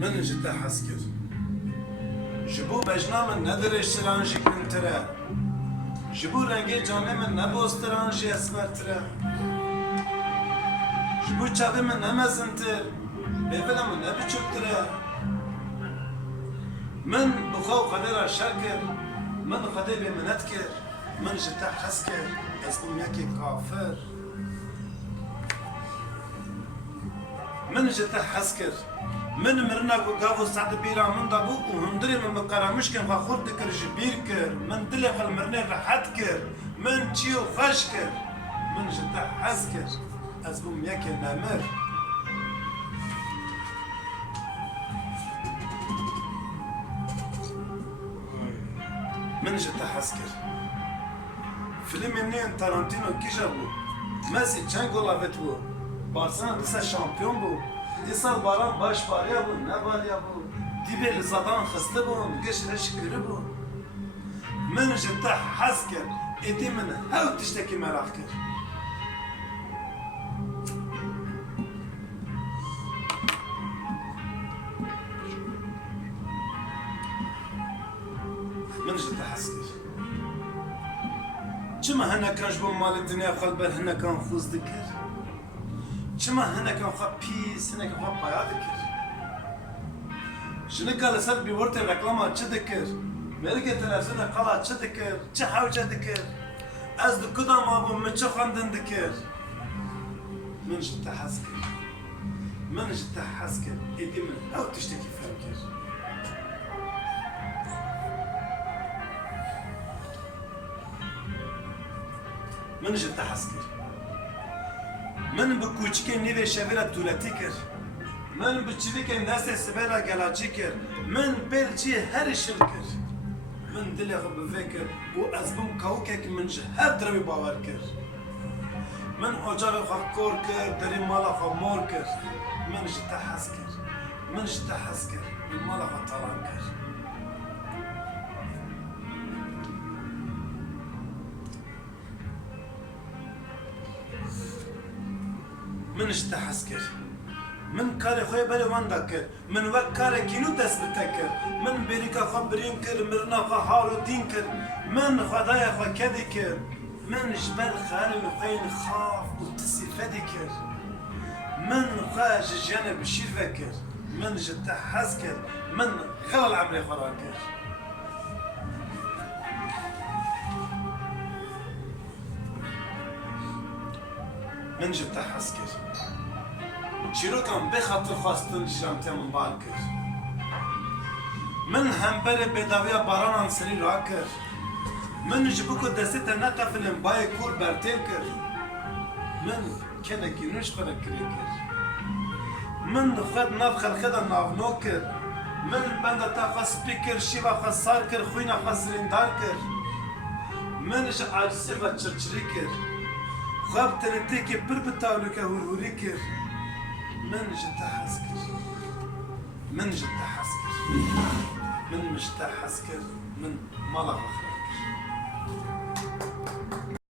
من جدا حس كر جبو بجنا من ندر اشترانجي من ترى جبو رنگي جاني من نبو استرانجي اسمر ترى جبو چاوي من نمزن تر بيفلا من نبي چوب ترى من بخاو قدر شركر من قدر بمنت كر من جدا حس كر اسم يكي كافر من جدا حس كر من مرنا قافو سعد بيرا من دابو وهندري من بقرا مشكن خاخور دكر جبير كر من دلي خل مرنا راحت كر من تشيو خش كر من جدا حس كر اسم يكي نمر من جدا حس كر فيلم منين تارانتينو كي جابو ميسي چند گل آفت بو بارسلونا دسا شامپيون بو İsal baran baş var ya bu, ne var ya bu? Dibe lizadan xiste bu, geç şükürü bu. Min jidda hez kir, edi min hev tiştekî merak kir. Min jidda hez kir. Çima hinekan ji bo malê dinya xwe ber hinekan xuz dikir? چما هنک آخه پیس هنک آخه پایا دکر شنو قال سر بيورت رقم چه دکر مرګ تلفزیون قلا چه دکر چه حوجه دکر از دکدا ما بو مچ خواندن دکر من جت حسكر من جت حسكر ادي من او تشتكي فكر من جت حسكر من بکوچکه نیوه شویلا دولتی کر من بچیوکه نسل سبیلا گلاچی کر من بلچی هر شل کر من دلی خب بفکر و از بم کاوکه که من هر دروی باور کر من اجاق خب کور کر دری مالا خب مور کر من جتا حس کر من جتا حس کر من مالا خب طالان کر من جتا حس کر من کار خوی بله وان دکر من وقت کار کینو دست بتکر من بریکا خو بریم کر مرنا خو حالو دین کر من خدای خو کدی کر من جبل خالم خوین خاف و تصیفدی کر من خواج جنه بشیر فکر من جتا حس کر من غلال عمری خورا کر من جتا حس کر چیروکم به خاطر خواستن شامتیا من بار کر من همبر بداویا بارانان سری را کر من جبوکو دسته نقفلم بای کور برتیل کر من کنکی نوش خورا کری کر من خود ناف خلخدا ناونو کر من بنده تا خواست سپیکر شیوا خواست سار کر خوینا خواست زریندار کر من جا عاجزی خواست چرچری کر خواب تنتی که پر بتاولو که هوروری کر من جدا حس کر من جدا حس کر من مشتا حس کر من مالا بخرا کر